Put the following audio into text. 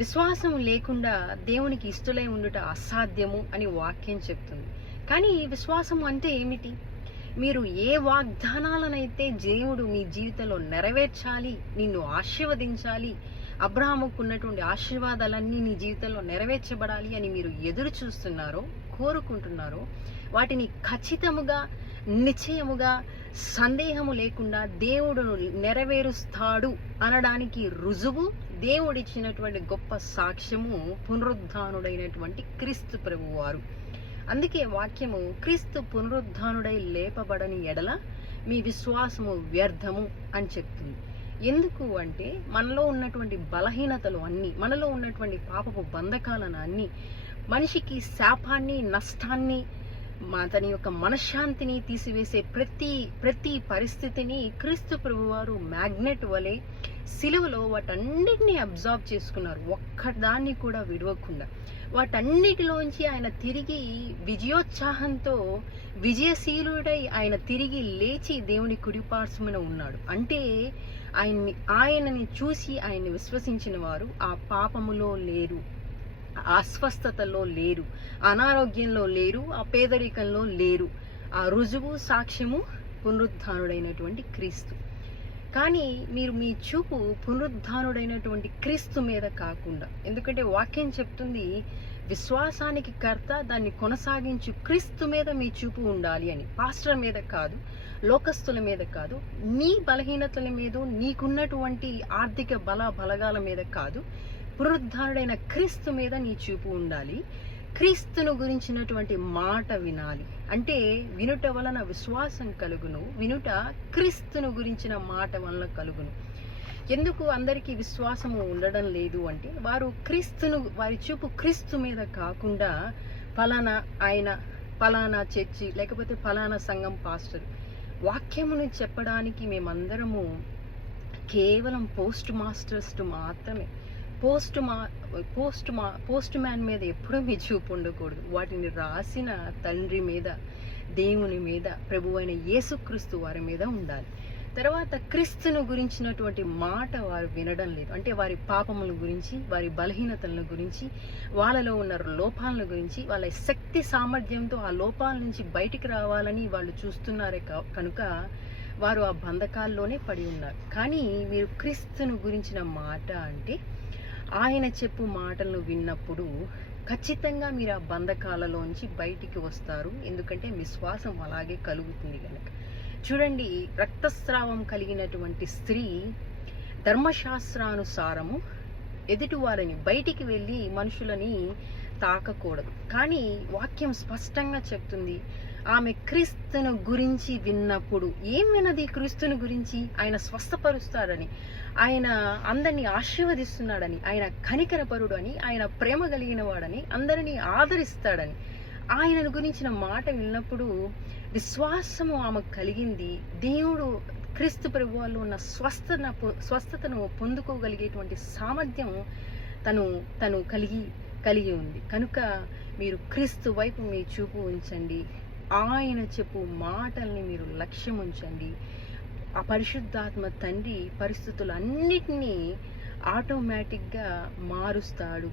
విశ్వాసం లేకుండా దేవునికి ఇష్టలై ఉండుట అసాధ్యము అని వాక్యం చెప్తుంది. కానీ విశ్వాసం అంటే ఏమిటి? మీరు ఏ వాగ్దానాలనైతే దేవుడు మీ జీవితంలో నెరవేర్చాలి, నిన్ను ఆశీర్వదించాలి, అబ్రహాముకు ఉన్నటువంటి ఆశీర్వాదాలన్నీ నీ జీవితంలో నెరవేర్చబడాలి అని మీరు ఎదురు చూస్తున్నారో, కోరుకుంటున్నారో, వాటిని ఖచ్చితముగా, నిశ్చయముగా, సందేహము లేకుండా దేవుడు నెరవేరుస్తాడు అనడానికి రుజువు దేవుడిచ్చినటువంటి గొప్ప సాక్ష్యము పునరుద్ధానుడైనటువంటి క్రీస్తు ప్రభువారు. అందుకే వాక్యము, క్రీస్తు పునరుద్ధానుడై లేపబడని ఎడల మీ విశ్వాసము వ్యర్థము అని చెప్తుంది. ఎందుకు అంటే మనలో ఉన్నటువంటి బలహీనతలు అన్నీ, మనలో ఉన్నటువంటి పాపపు బంధకాలను అన్నీ, మనిషికి శాపాన్ని, నష్టాన్ని, తన యొక్క మనశ్శాంతిని తీసివేసే ప్రతి పరిస్థితిని క్రీస్తు ప్రభువారు మ్యాగ్నెట్ వలె సిలువలో వాటన్నిటిని అబ్జార్బ్ చేసుకున్నారు, ఒక్కదాన్ని కూడా విడవకుండా. వాటన్నిటిలోంచి ఆయన తిరిగి విజయోత్సాహంతో విజయశీలుడై ఆయన తిరిగి లేచి దేవుని కుడిపార్శ్వమున ఉన్నాడు. అంటే ఆయనని చూసి ఆయన్ని విశ్వసించిన వారు ఆ పాపములో లేరు, అస్వస్థతలో లేరు, అనారోగ్యంలో లేరు, ఆ పేదరికంలో లేరు. ఆ రుజువు, సాక్ష్యము పునరుద్ధానుడైనటువంటి క్రీస్తు. కానీ మీరు మీ చూపు పునరుద్ధానుడైనటువంటి క్రీస్తు మీద కాకుండా, ఎందుకంటే వాక్యం చెప్తుంది విశ్వాసానికి కర్త, దాన్ని కొనసాగించు క్రీస్తు మీద మీ చూపు ఉండాలి అని. పాస్టర్ మీద కాదు, లోకస్తుల మీద కాదు, నీ బలహీనతల మీద, నీకున్నటువంటి ఆర్థిక బలగాల మీద కాదు, పునరుద్ధానుడైన క్రీస్తు మీద నీ చూపు ఉండాలి. క్రీస్తును గురించినటువంటి మాట వినాలి. అంటే వినుట వలన విశ్వాసం కలుగును, వినుట క్రీస్తును గురించిన మాట వలన కలుగును. ఎందుకు అందరికీ విశ్వాసము ఉండడం లేదు అంటే వారి చూపు క్రీస్తు మీద కాకుండా పలానా చర్చి, లేకపోతే పలానా సంఘం పాస్టర్. వాక్యమును చెప్పడానికి మేమందరము కేవలం పోస్ట్ మాస్టర్స్ మాత్రమే. పోస్ట్ మ్యాన్ మీద ఎప్పుడూ మీ చూపు ఉండకూడదు. వాటిని రాసిన తండ్రి మీద, దేవుని మీద, ప్రభువైన యేసుక్రీస్తు వారి మీద ఉండాలి. తర్వాత క్రీస్తును గురించినటువంటి మాట వారు వినడం లేదు. అంటే వారి పాపముల గురించి, వారి బలహీనతల గురించి, వాళ్ళలో ఉన్న లోపాలను గురించి, వాళ్ళ శక్తి సామర్థ్యంతో ఆ లోపాల నుంచి బయటికి రావాలని వాళ్ళు చూస్తున్నారే కనుక వారు ఆ బంధకాల్లోనే పడి ఉన్నారు. కానీ మీరు క్రీస్తును గురించిన మాట అంటే ఆయన చెప్పు మాటలను విన్నప్పుడు ఖచ్చితంగా మీరు ఆ బంధకాలలోంచి బయటికి వస్తారు. ఎందుకంటే విశ్వాసం అలాగే కలుగుతుంది కనుక. చూడండి, రక్తస్రావం కలిగినటువంటి స్త్రీ ధర్మశాస్త్రానుసారము ఎదుటివారిని, బయటికి వెళ్ళి మనుషులని తాకకూడదు. కానీ వాక్యం స్పష్టంగా చెప్తుంది, ఆమె క్రీస్తును గురించి విన్నప్పుడు ఏం విన్నది? క్రీస్తుని గురించి ఆయన స్వస్థపరుస్తాడని, ఆయన అందరినీ ఆశీర్వదిస్తున్నాడని, ఆయన కనికరపరుడు అని, ఆయన ప్రేమ కలిగిన వాడని, అందరినీ ఆదరిస్తాడని, ఆయనను గురించిన మాట విన్నప్పుడు విశ్వాసము ఆమె కలిగింది. దేవుడు క్రీస్తు ప్రభువులో ఉన్న స్వస్థతను పొందుకోగలిగేటువంటి సామర్థ్యం తను కలిగి ఉంది. కనుక మీరు క్రీస్తు వైపు మీ చూపు ఉంచండి. ఆయన చెప్పు మాటల్ని మీరు లక్ష్యం ఉంచండి. ఆ పరిశుద్ధాత్మ తండ్రి పరిస్థితులన్నిటినీ ఆటోమేటిక్గా మారుస్తాడు.